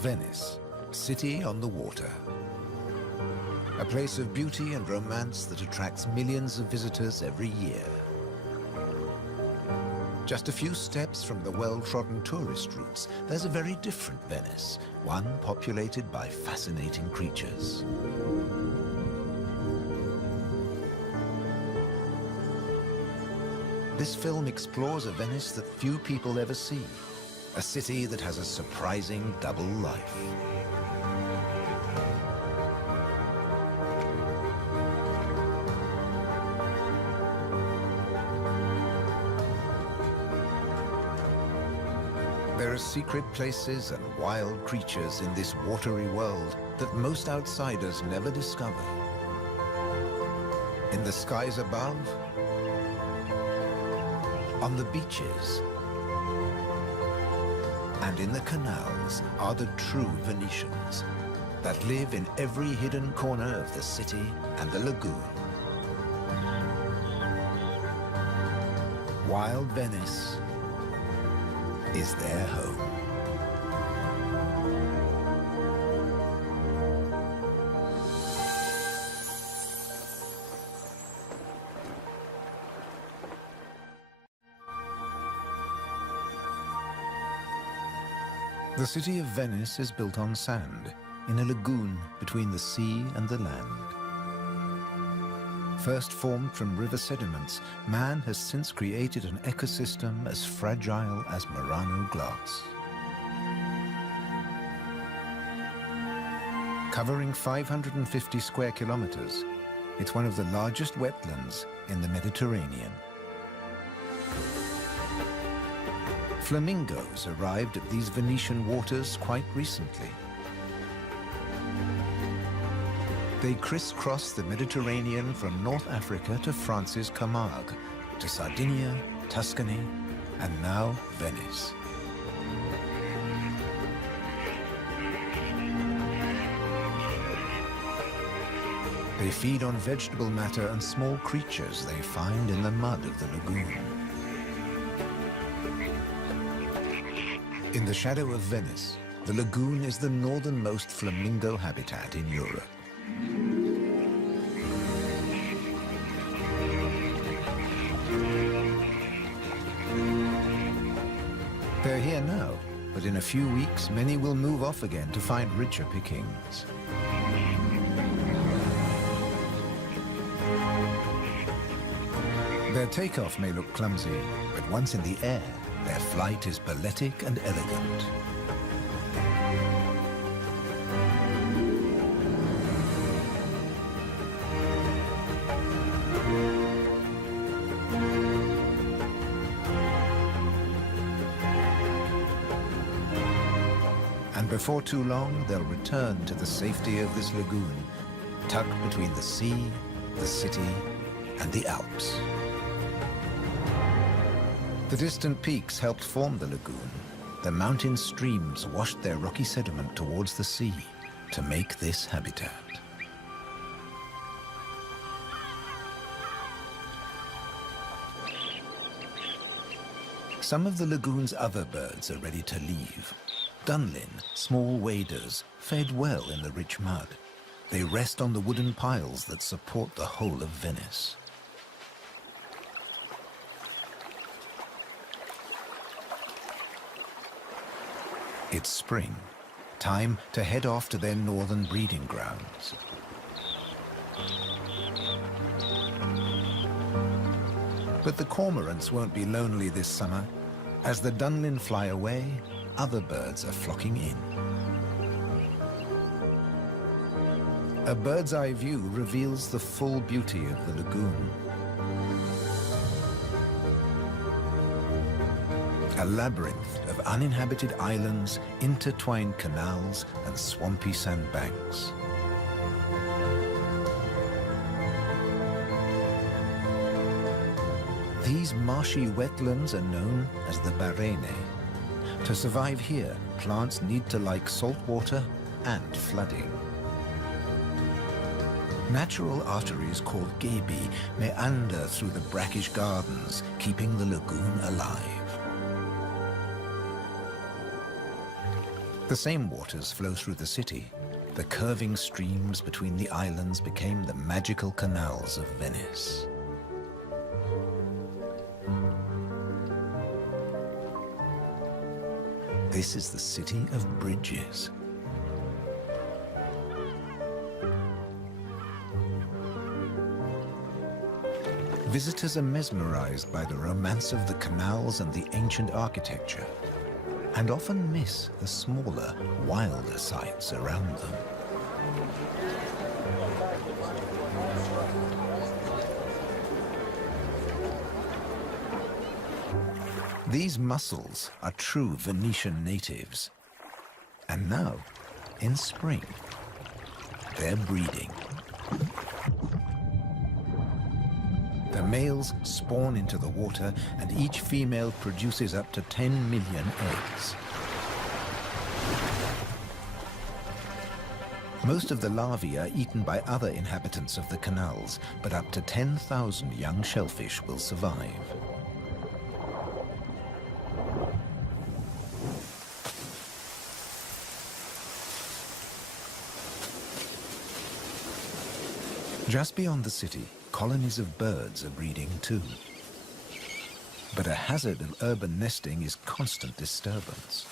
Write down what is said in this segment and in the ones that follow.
Venice, city on the water. A place of beauty and romance that attracts millions of visitors every year. Just a few steps from the well-trodden tourist routes, there's a very different Venice, one populated by fascinating creatures. This film explores a Venice that few people ever see, a city that has a surprising double life. There are secret places and wild creatures in this watery world that most outsiders never discover. In the skies above, on the beaches, and in the canals are the true Venetians that live in every hidden corner of the city and the lagoon. Wild Venice is their home. The city of Venice is built on sand, in a lagoon between the sea and the land. First formed from river sediments, man has since created an ecosystem as fragile as Murano glass. Covering 550 square kilometers, it's one of the largest wetlands in the Mediterranean. Flamingos arrived at these Venetian waters quite recently. They crisscross the Mediterranean from North Africa to France's Camargue, to Sardinia, Tuscany, and now Venice. They feed on vegetable matter and small creatures they find in the mud of the lagoon. In the shadow of Venice, the lagoon is the northernmost flamingo habitat in Europe. They're here now, but in a few weeks, many will move off again to find richer pickings. Their takeoff may look clumsy, but once in the air, their flight is balletic and elegant. And before too long, they'll return to the safety of this lagoon, tucked between the sea, the city, and the Alps. The distant peaks helped form the lagoon. The mountain streams washed their rocky sediment towards the sea to make this habitat. Some of the lagoon's other birds are ready to leave. Dunlin, small waders, fed well in the rich mud. They rest on the wooden piles that support the whole of Venice. It's spring, time to head off to their northern breeding grounds. But the cormorants won't be lonely this summer. As the Dunlin fly away, other birds are flocking in. A bird's eye view reveals the full beauty of the lagoon. A labyrinth of uninhabited islands, intertwined canals, and swampy sandbanks. These marshy wetlands are known as the Barene. To survive here, plants need to like salt water and flooding. Natural arteries called gabi meander through the brackish gardens, keeping the lagoon alive. The same waters flow through the city. The curving streams between the islands became the magical canals of Venice. This is the city of bridges. Visitors are mesmerized by the romance of the canals and the ancient architecture, and often miss the smaller, wilder sights around them. These mussels are true Venetian natives. And now, in spring, they're breeding. The males spawn into the water, and each female produces up to 10 million eggs. Most of the larvae are eaten by other inhabitants of the canals, but up to 10,000 young shellfish will survive. Just beyond the city, colonies of birds are breeding too. But a hazard of urban nesting is constant disturbance.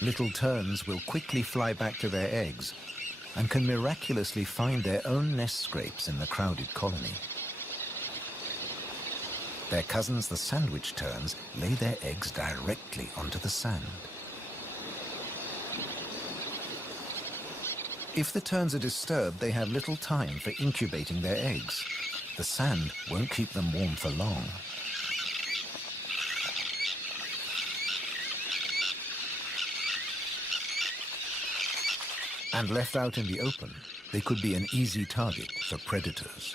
Little terns will quickly fly back to their eggs and can miraculously find their own nest scrapes in the crowded colony. Their cousins, the sandwich terns, lay their eggs directly onto the sand. If the terns are disturbed, they have little time for incubating their eggs. The sand won't keep them warm for long. And left out in the open, they could be an easy target for predators.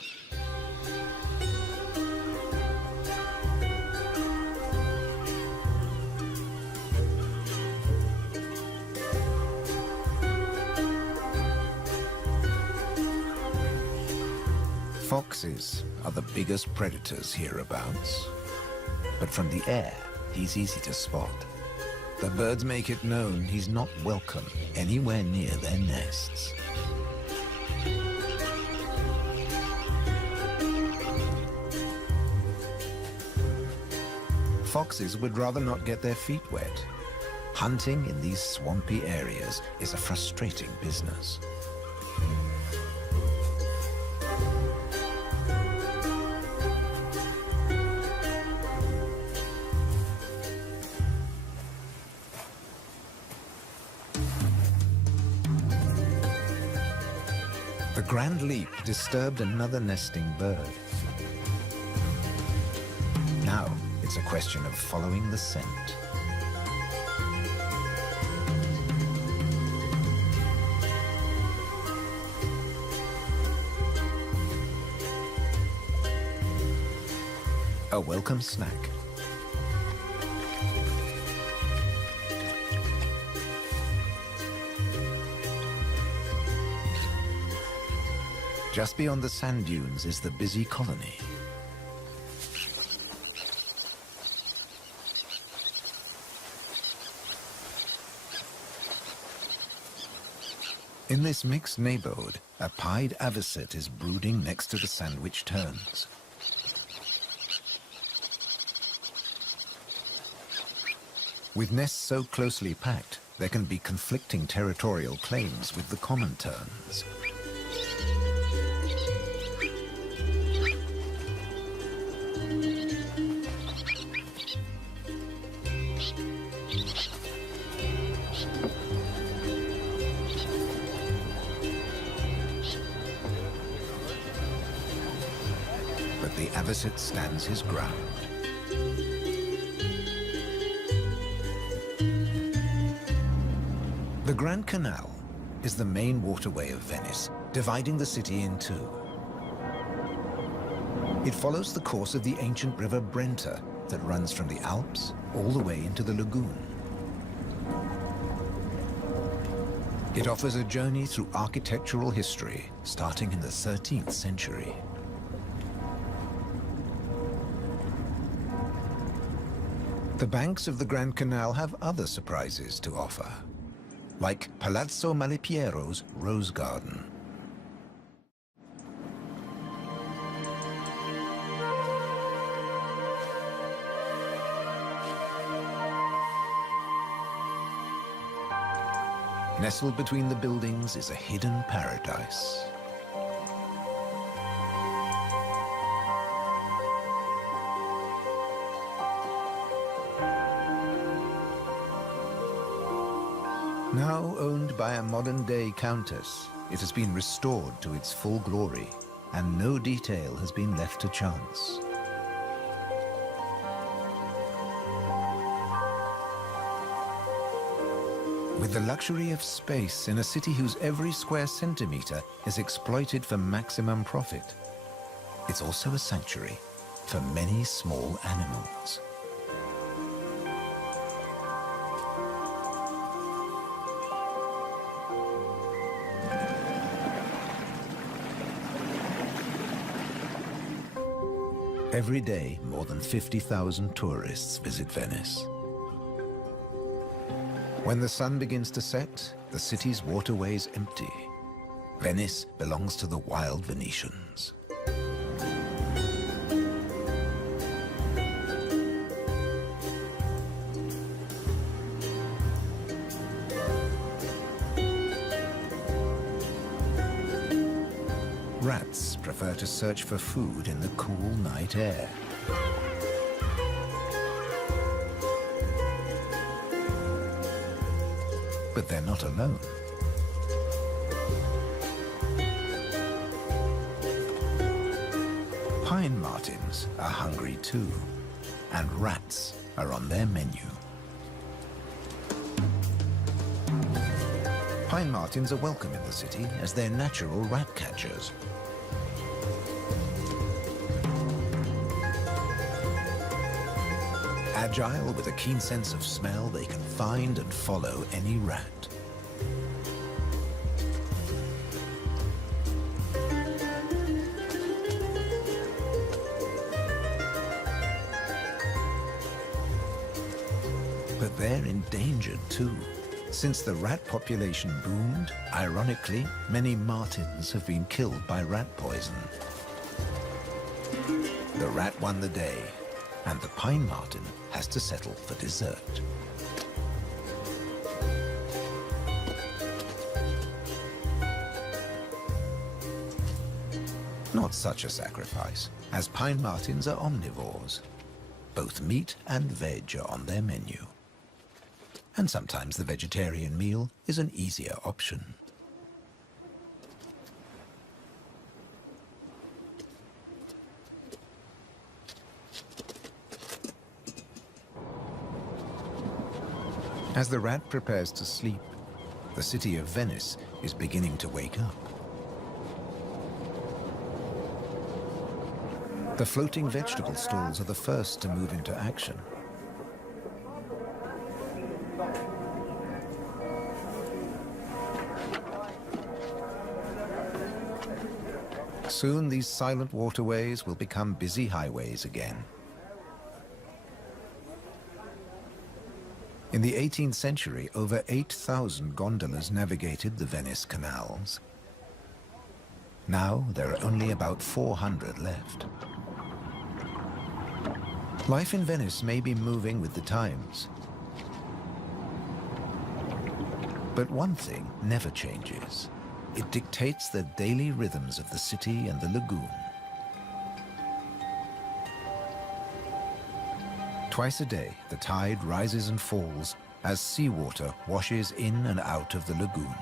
Foxes are the biggest predators hereabouts. But from the air, he's easy to spot. The birds make it known he's not welcome anywhere near their nests. Foxes would rather not get their feet wet. Hunting in these swampy areas is a frustrating business. The grand leap disturbed another nesting bird. Now it's a question of following the scent. A welcome snack. Just beyond the sand dunes is the busy colony. In this mixed neighborhood, a pied avocet is brooding next to the sandwich terns. With nests so closely packed, there can be conflicting territorial claims with the common terns. But the avocet stands his ground. The Grand Canal is the main waterway of Venice, dividing the city in two. It follows the course of the ancient river Brenta that runs from the Alps all the way into the lagoon. It offers a journey through architectural history, starting in the 13th century. The banks of the Grand Canal have other surprises to offer, like Palazzo Malipiero's Rose Garden. Nestled between the buildings is a hidden paradise. Now owned by a modern-day countess, it has been restored to its full glory, and no detail has been left to chance. With the luxury of space in a city whose every square centimeter is exploited for maximum profit, it's also a sanctuary for many small animals. Every day, more than 50,000 tourists visit Venice. When the sun begins to set, the city's waterways empty. Venice belongs to the wild Venetians. Rats prefer to search for food in the cool night air. But they're not alone. Pine martins are hungry too, and rats are on their menu. Pine martins are welcome in the city as they're natural rat catchers. Agile with a keen sense of smell, they can find and follow any rat. But they're endangered too. Since the rat population boomed, ironically, many martins have been killed by rat poison. The rat won the day, and the pine marten has to settle for dessert. Not such a sacrifice, as pine martens are omnivores. Both meat and veg are on their menu. And sometimes the vegetarian meal is an easier option. As the rat prepares to sleep, the city of Venice is beginning to wake up. The floating vegetable stalls are the first to move into action. Soon these silent waterways will become busy highways again. In the 18th century, over 8,000 gondolas navigated the Venice canals. Now there are only about 400 left. Life in Venice may be moving with the times. But one thing never changes. It dictates the daily rhythms of the city and the lagoon. Twice a day, the tide rises and falls as seawater washes in and out of the lagoon.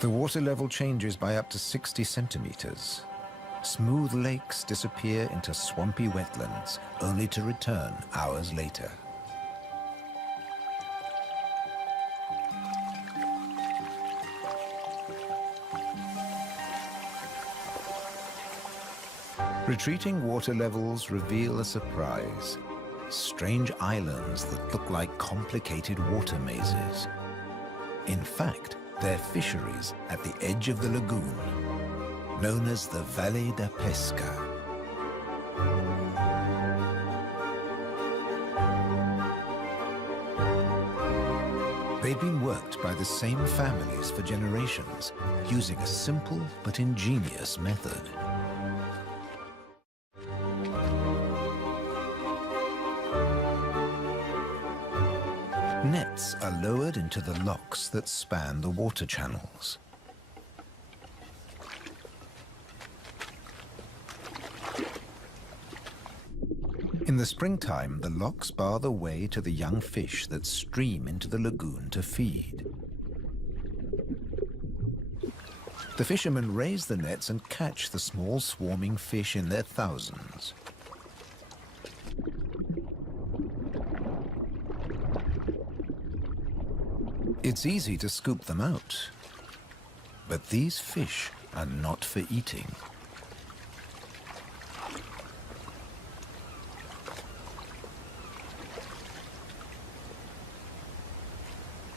The water level changes by up to 60 centimeters. Smooth lakes disappear into swampy wetlands, only to return hours later. Retreating water levels reveal a surprise. Strange islands that look like complicated water mazes. In fact, they're fisheries at the edge of the lagoon. known as the Valle da Pesca. They've been worked by the same families for generations, using a simple but ingenious method. Nets are lowered into the locks that span the water channels. In the springtime, the locks bar the way to the young fish that stream into the lagoon to feed. The fishermen raise the nets and catch the small swarming fish in their thousands. It's easy to scoop them out, but these fish are not for eating.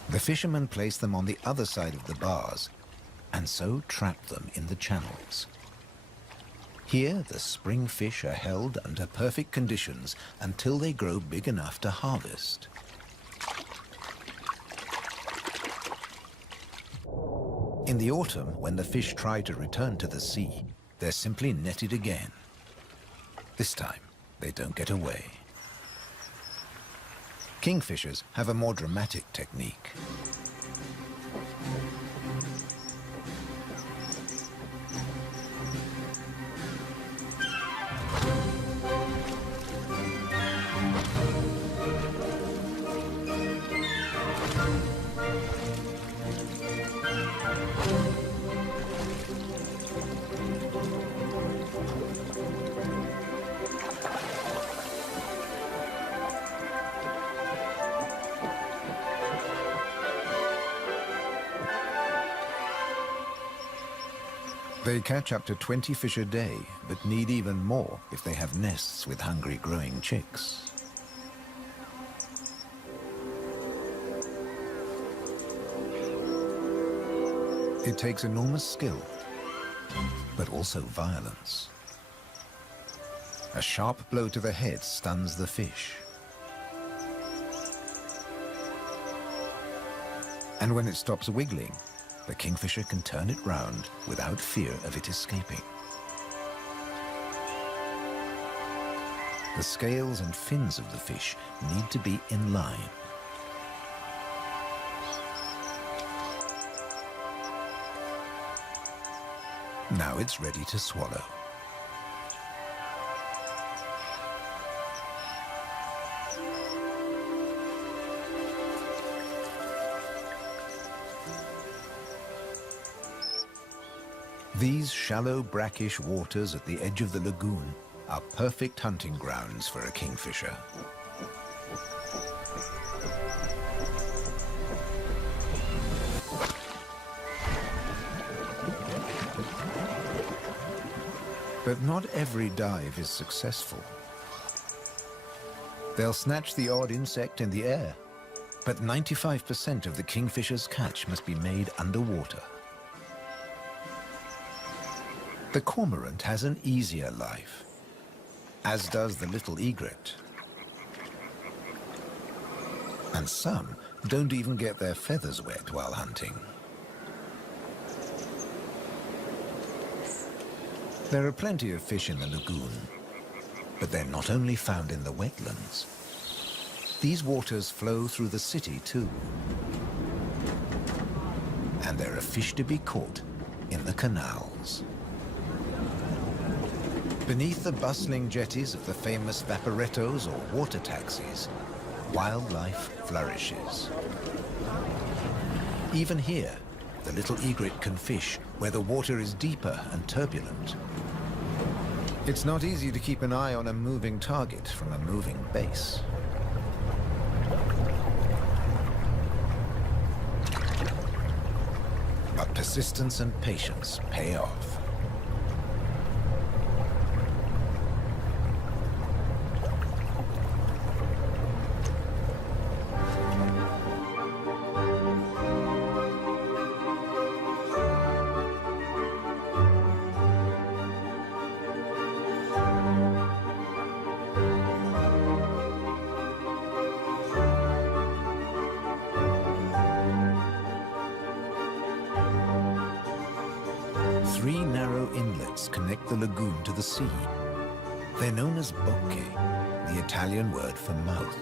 The fishermen place them on the other side of the bars and so trap them in the channels. Here, the spring fish are held under perfect conditions until they grow big enough to harvest. In the autumn, when the fish try to return to the sea, they're simply netted again. This time, they don't get away. Kingfishers have a more dramatic technique. They catch up to 20 fish a day, but need even more if they have nests with hungry growing chicks. It takes enormous skill, but also violence. A sharp blow to the head stuns the fish. And when it stops wiggling, the kingfisher can turn it round without fear of it escaping. The scales and fins of the fish need to be in line. Now it's ready to swallow. These shallow, brackish waters at the edge of the lagoon are perfect hunting grounds for a kingfisher. But not every dive is successful. They'll snatch the odd insect in the air, but 95% of the kingfisher's catch must be made underwater. The cormorant has an easier life, as does the little egret. And some don't even get their feathers wet while hunting. There are plenty of fish in the lagoon, but they're not only found in the wetlands. These waters flow through the city too. And there are fish to be caught in the canals. Beneath the bustling jetties of the famous vaporettos or water taxis, wildlife flourishes. Even here, the little egret can fish where the water is deeper and turbulent. It's not easy to keep an eye on a moving target from a moving base. But persistence and patience pay off. 3 narrow inlets connect the lagoon to the sea. They're known as bocche, the Italian word for mouth.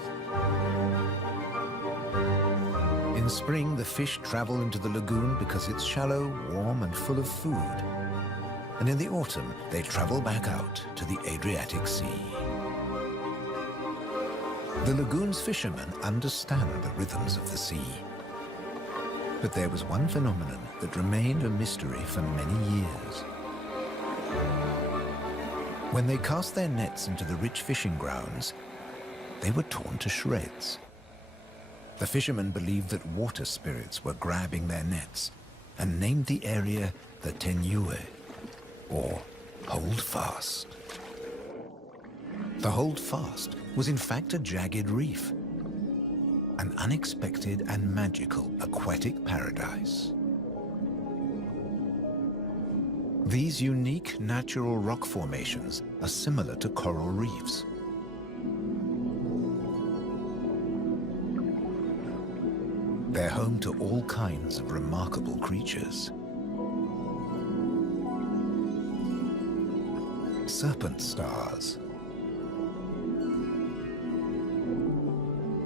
In spring, the fish travel into the lagoon because it's shallow, warm, and full of food. And in the autumn, they travel back out to the Adriatic Sea. The lagoon's fishermen understand the rhythms of the sea. But there was one phenomenon that remained a mystery for many years. When they cast their nets into the rich fishing grounds, they were torn to shreds. The fishermen believed that water spirits were grabbing their nets and named the area the Tenue, or Hold Fast. The Hold Fast was in fact a jagged reef, an unexpected and magical aquatic paradise. These unique natural rock formations are similar to coral reefs. They're home to all kinds of remarkable creatures. Serpent stars,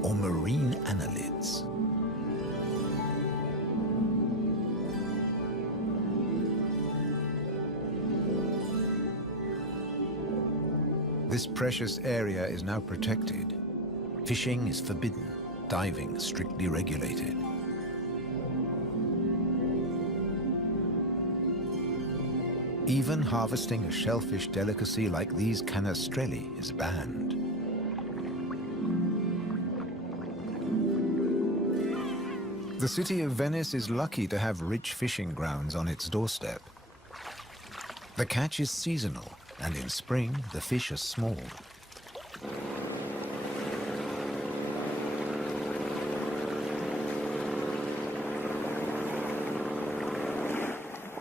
or marine annelids. This precious area is now protected. Fishing is forbidden, diving strictly regulated. Even harvesting a shellfish delicacy like these canastrelli is banned. The city of Venice is lucky to have rich fishing grounds on its doorstep. The catch is seasonal, and in spring the fish are small.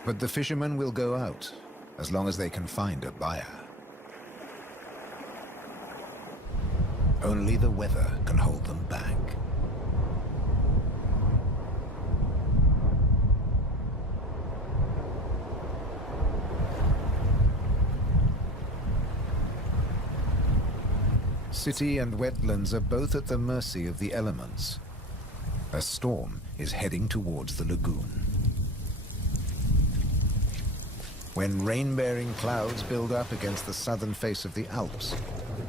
But the fishermen will go out, as long as they can find a buyer. Only the weather can hold them back. City and wetlands are both at the mercy of the elements. A storm is heading towards the lagoon. When rain-bearing clouds build up against the southern face of the Alps,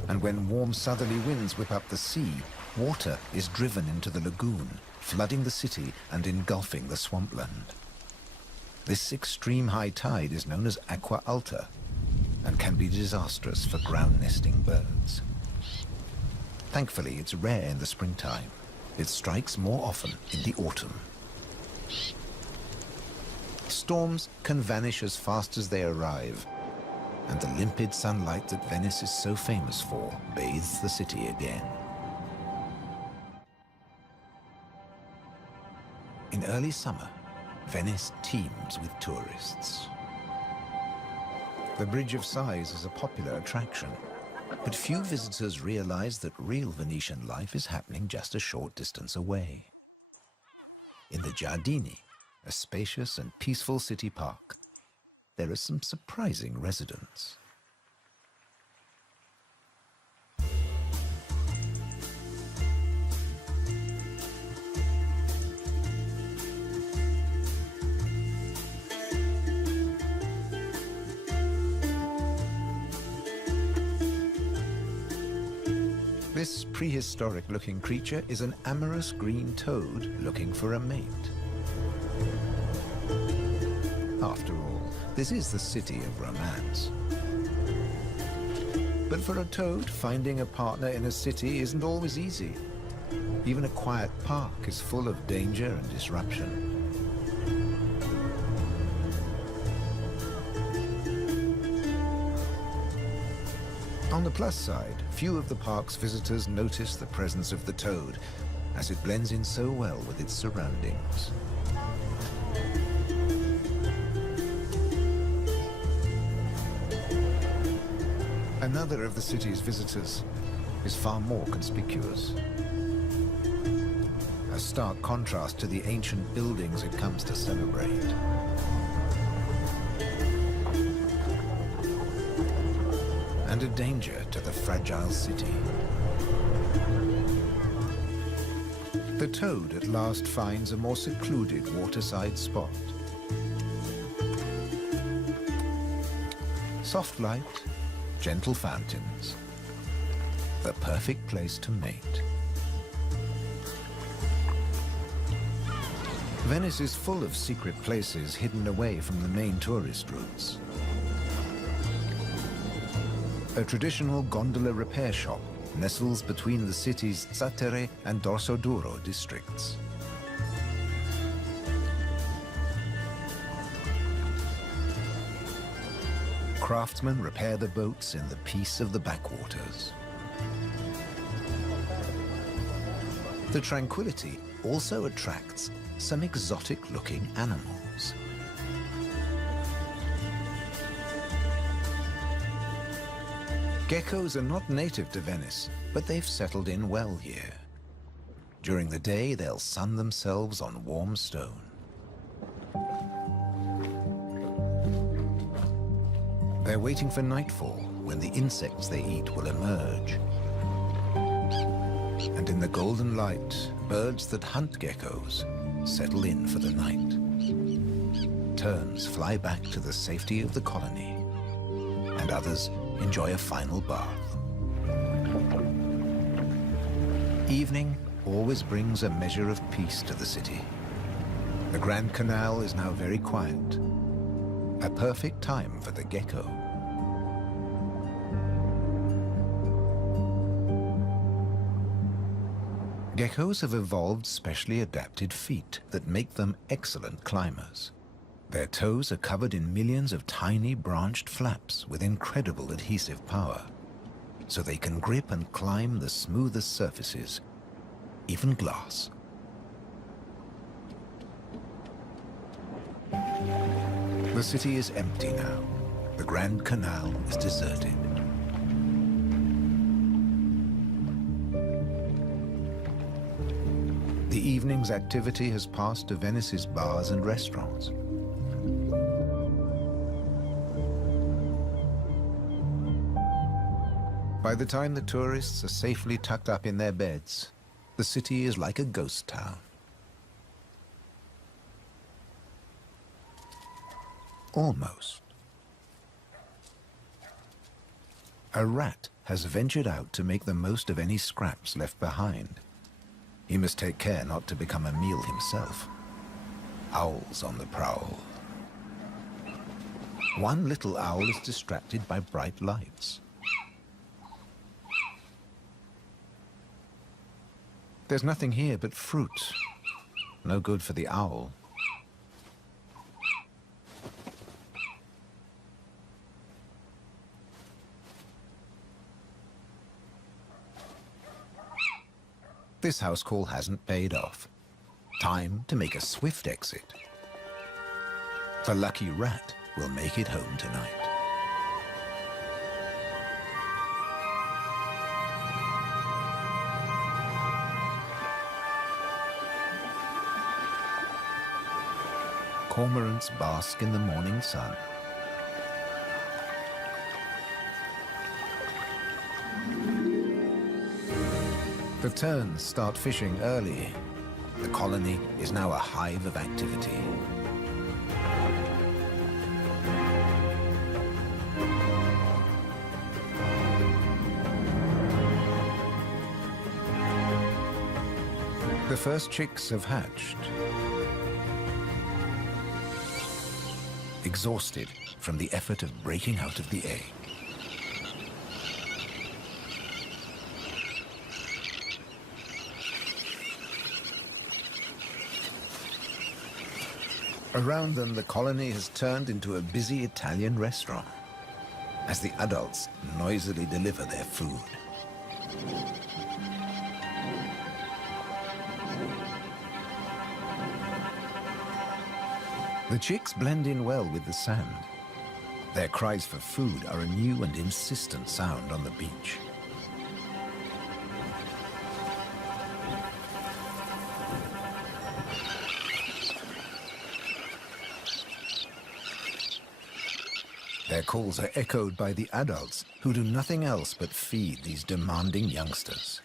and when warm southerly winds whip up the sea, water is driven into the lagoon, flooding the city and engulfing the swampland. This extreme high tide is known as aqua alta, and can be disastrous for ground-nesting birds. Thankfully, it's rare in the springtime. It strikes more often in the autumn. Storms can vanish as fast as they arrive, and the limpid sunlight that Venice is so famous for bathes the city again. In early summer, Venice teems with tourists. The Bridge of Sighs is a popular attraction, but few visitors realize that real Venetian life is happening just a short distance away. In the Giardini, a spacious and peaceful city park, there are some surprising residents. This prehistoric-looking creature is an amorous green toad looking for a mate. After all, this is the city of romance. But for a toad, finding a partner in a city isn't always easy. Even a quiet park is full of danger and disruption. On the plus side, few of the park's visitors notice the presence of the toad, as it blends in so well with its surroundings. Another of the city's visitors is far more conspicuous. A stark contrast to the ancient buildings it comes to celebrate. and a danger to the fragile city. The toad at last finds a more secluded waterside spot. Soft light, gentle fountains, the perfect place to mate. Venice is full of secret places hidden away from the main tourist routes. A traditional gondola repair shop nestles between the city's Zattere and Dorsoduro districts. Craftsmen repair the boats in the peace of the backwaters. The tranquility also attracts some exotic-looking animals. Geckos are not native to Venice, but they've settled in well here. During the day, they'll sun themselves on warm stone. They're waiting for nightfall, when the insects they eat will emerge. And in the golden light, birds that hunt geckos settle in for the night. Terns fly back to the safety of the colony, and others enjoy a final bath. Evening always brings a measure of peace to the city. The Grand Canal is now very quiet, a perfect time for the gecko. Geckos have evolved specially adapted feet that make them excellent climbers. Their toes are covered in millions of tiny branched flaps with incredible adhesive power, so they can grip and climb the smoothest surfaces, even glass. The city is empty now. The Grand Canal is deserted. The evening's activity has passed to Venice's bars and restaurants. By the time the tourists are safely tucked up in their beds, the city is like a ghost town. Almost. A rat has ventured out to make the most of any scraps left behind. He must take care not to become a meal himself. Owls on the prowl. One little owl is distracted by bright lights. There's nothing here but fruit. No good for the owl. This house call hasn't paid off. Time to make a swift exit. The lucky rat will make it home tonight. Cormorants bask in the morning sun. The terns start fishing early. The colony is now a hive of activity. The first chicks have hatched. Exhausted from the effort of breaking out of the egg. Around them, the colony has turned into a busy Italian restaurant as the adults noisily deliver their food. The chicks blend in well with the sand. Their cries for food are a new and insistent sound on the beach. Their calls are echoed by the adults, who do nothing else but feed these demanding youngsters.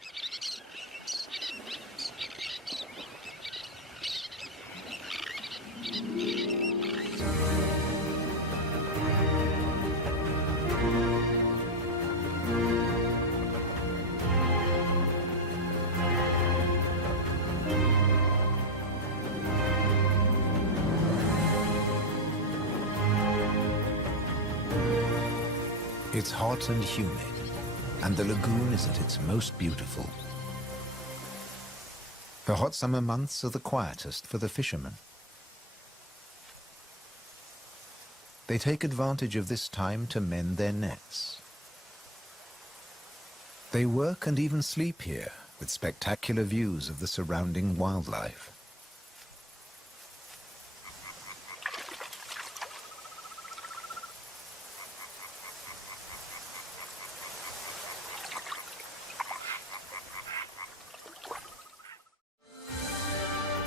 It's hot and humid, and the lagoon is at its most beautiful. The hot summer months are the quietest for the fishermen. They take advantage of this time to mend their nets. They work and even sleep here, with spectacular views of the surrounding wildlife.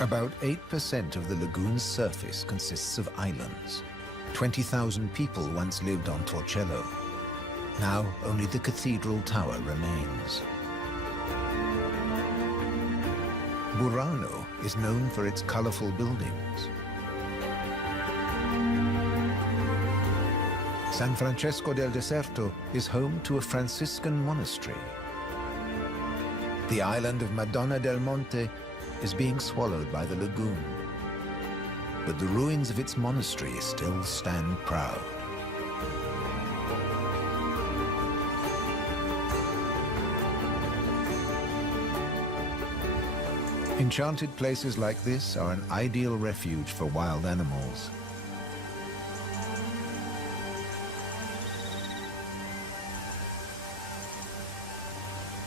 About 8% of the lagoon's surface consists of islands. 20,000 people once lived on Torcello. Now only the cathedral tower remains. Burano is known for its colorful buildings. San Francesco del Deserto is home to a Franciscan monastery. The island of Madonna del Monte is being swallowed by the lagoon, but the ruins of its monastery still stand proud. Enchanted places like this are an ideal refuge for wild animals.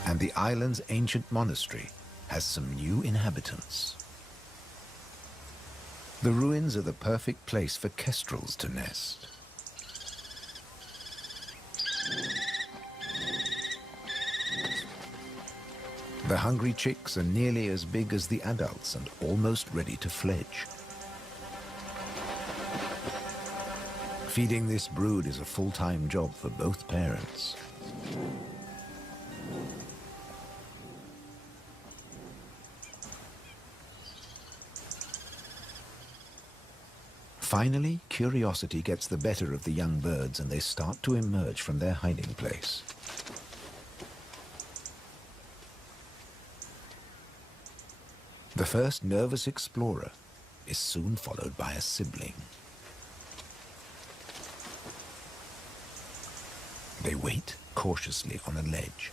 And the island's ancient monastery has some new inhabitants. The ruins are the perfect place for kestrels to nest. The hungry chicks are nearly as big as the adults and almost ready to fledge. Feeding this brood is a full-time job for both parents. Finally, curiosity gets the better of the young birds and they start to emerge from their hiding place. The first nervous explorer is soon followed by a sibling. They wait cautiously on a ledge,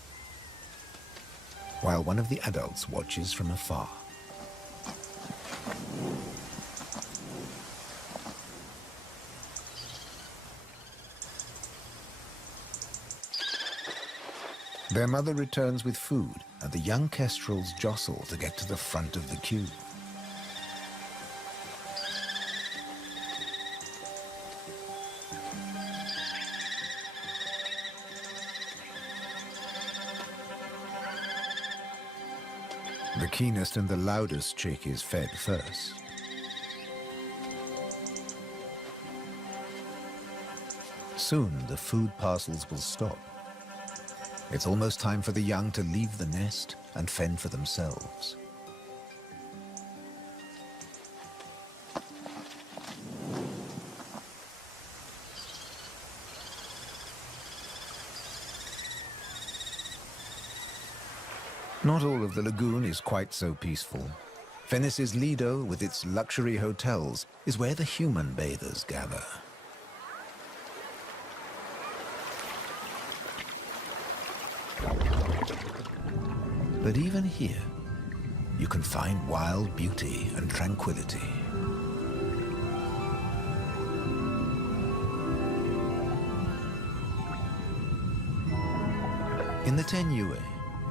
while one of the adults watches from afar. Their mother returns with food, and the young kestrels jostle to get to the front of the queue. The keenest and the loudest chick is fed first. Soon the food parcels will stop. It's almost time for the young to leave the nest and fend for themselves. Not all of the lagoon is quite so peaceful. Venice's Lido, with its luxury hotels, is where the human bathers gather. But even here, you can find wild beauty and tranquility. In the Tenue,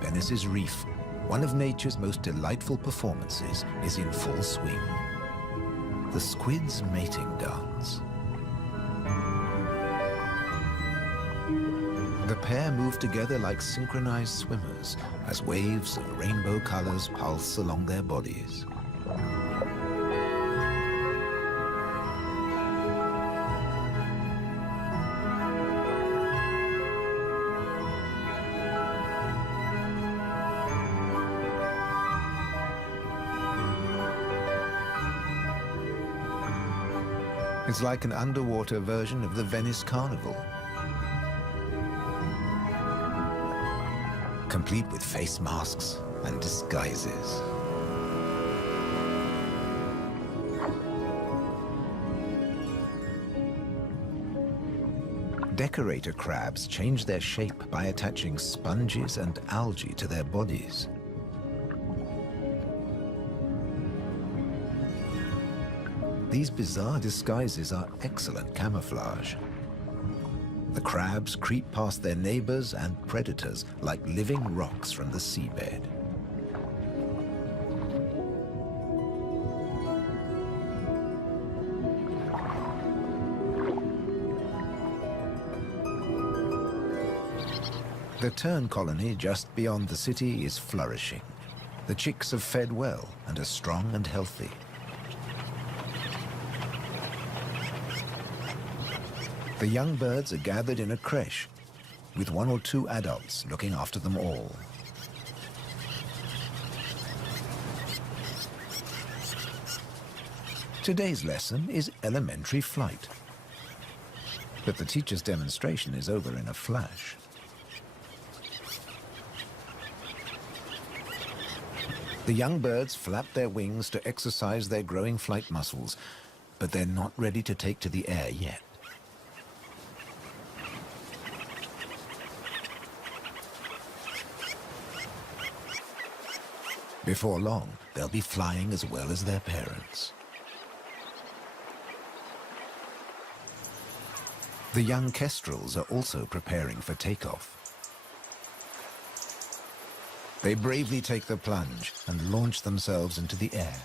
Venice's reef, one of nature's most delightful performances is in full swing. The squid's mating dance. The pair move together like synchronized swimmers as waves of rainbow colors pulse along their bodies. It's like an underwater version of the Venice Carnival. Complete with face masks and disguises. Decorator crabs change their shape by attaching sponges and algae to their bodies. These bizarre disguises are excellent camouflage. The crabs creep past their neighbors and predators like living rocks from the seabed. The tern colony just beyond the city is flourishing. The chicks have fed well and are strong and healthy. The young birds are gathered in a creche, with 1 or 2 adults looking after them all. Today's lesson is elementary flight. But the teacher's demonstration is over in a flash. The young birds flap their wings to exercise their growing flight muscles, but they're not ready to take to the air yet. Before long, they'll be flying as well as their parents. The young kestrels are also preparing for takeoff. They bravely take the plunge and launch themselves into the air.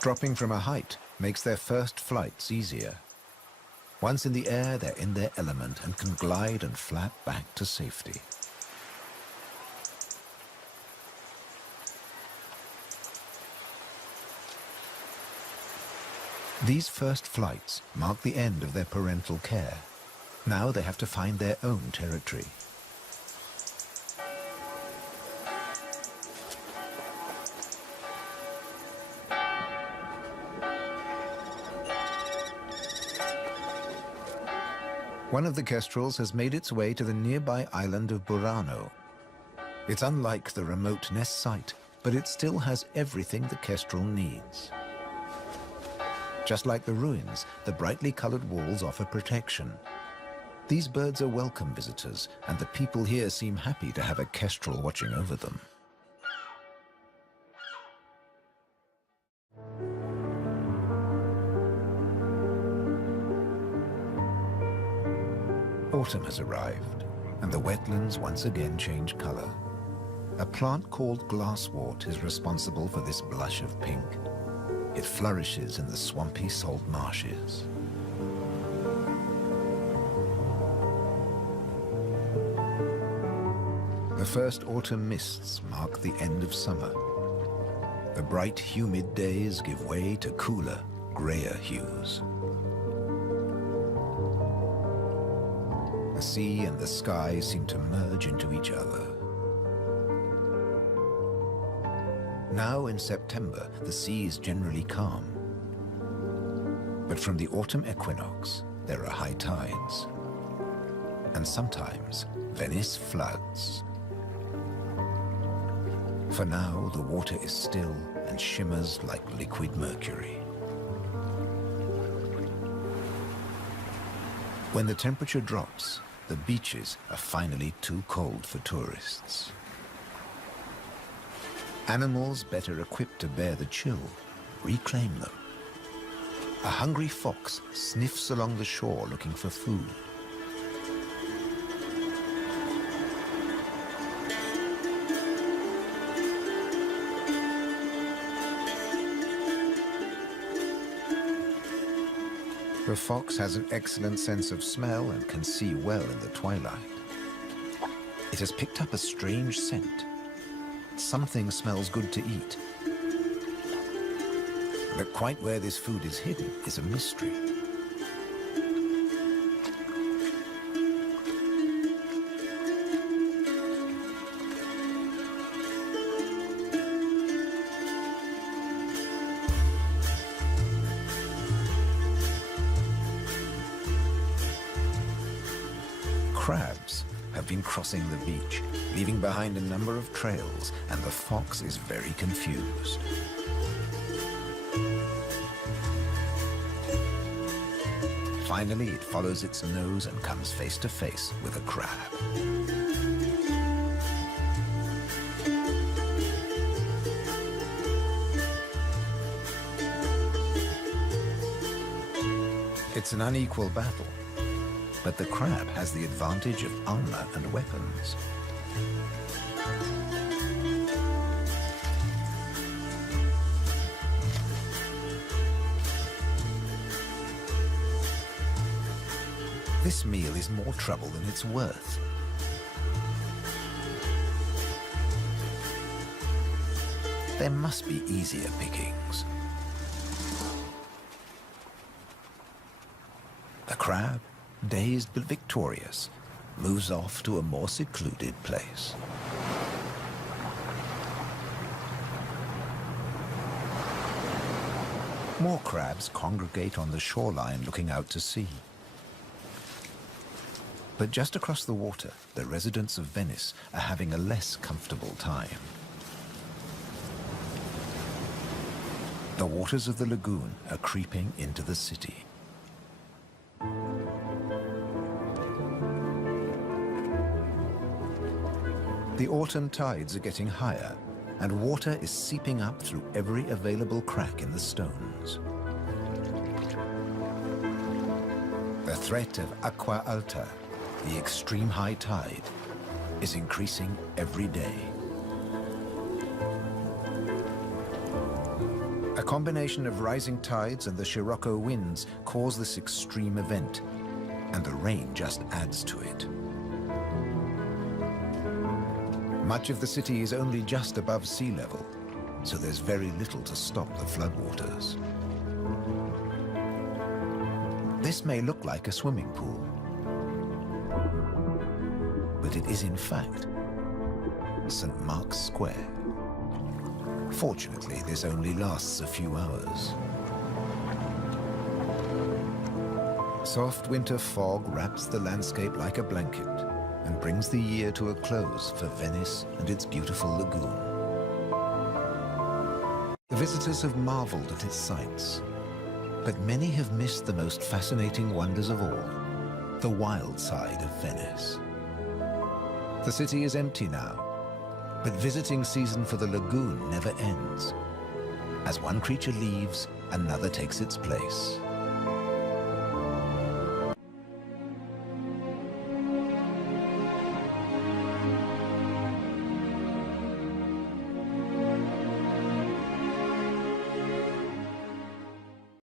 Dropping from a height makes their first flights easier. Once in the air, they're in their element and can glide and flap back to safety. These first flights mark the end of their parental care. Now they have to find their own territory. One of the kestrels has made its way to the nearby island of Burano. It's unlike the remote nest site, but it still has everything the kestrel needs. Just like the ruins, the brightly colored walls offer protection. These birds are welcome visitors, and the people here seem happy to have a kestrel watching over them. Autumn has arrived, and the wetlands once again change color. A plant called glasswort is responsible for this blush of pink. It flourishes in the swampy salt marshes. The first autumn mists mark the end of summer. The bright, humid days give way to cooler, grayer hues. The sea and the sky seem to merge into each other. Now in September, the sea is generally calm. But from the autumn equinox, there are high tides. And sometimes, Venice floods. For now, the water is still and shimmers like liquid mercury. When the temperature drops, the beaches are finally too cold for tourists. Animals better equipped to bear the chill reclaim them. A hungry fox sniffs along the shore looking for food. The fox has an excellent sense of smell and can see well in the twilight. It has picked up a strange scent. Something smells good to eat. But quite where this food is hidden is a mystery. Crabs have been crossing the beach, leaving behind a number of trails, and the fox is very confused. Finally, it follows its nose and comes face to face with a crab. It's an unequal battle, but the crab has the advantage of armor and weapons. This meal is more trouble than it's worth. There must be easier pickings. The crab, dazed but victorious, moves off to a more secluded place. More crabs congregate on the shoreline looking out to sea. But just across the water, the residents of Venice are having a less comfortable time. The waters of the lagoon are creeping into the city. The autumn tides are getting higher, and water is seeping up through every available crack in the stones. The threat of acqua alta, the extreme high tide, is increasing every day. A combination of rising tides and the Scirocco winds cause this extreme event, and the rain just adds to it. Much of the city is only just above sea level, so there's very little to stop the floodwaters. This may look like a swimming pool, but it is in fact St. Mark's Square. Fortunately, this only lasts a few hours. Soft winter fog wraps the landscape like a blanket and brings the year to a close for Venice and its beautiful lagoon. The visitors have marveled at its sights, but many have missed the most fascinating wonders of all, the wild side of Venice. The city is empty now, but visiting season for the lagoon never ends. As one creature leaves, another takes its place.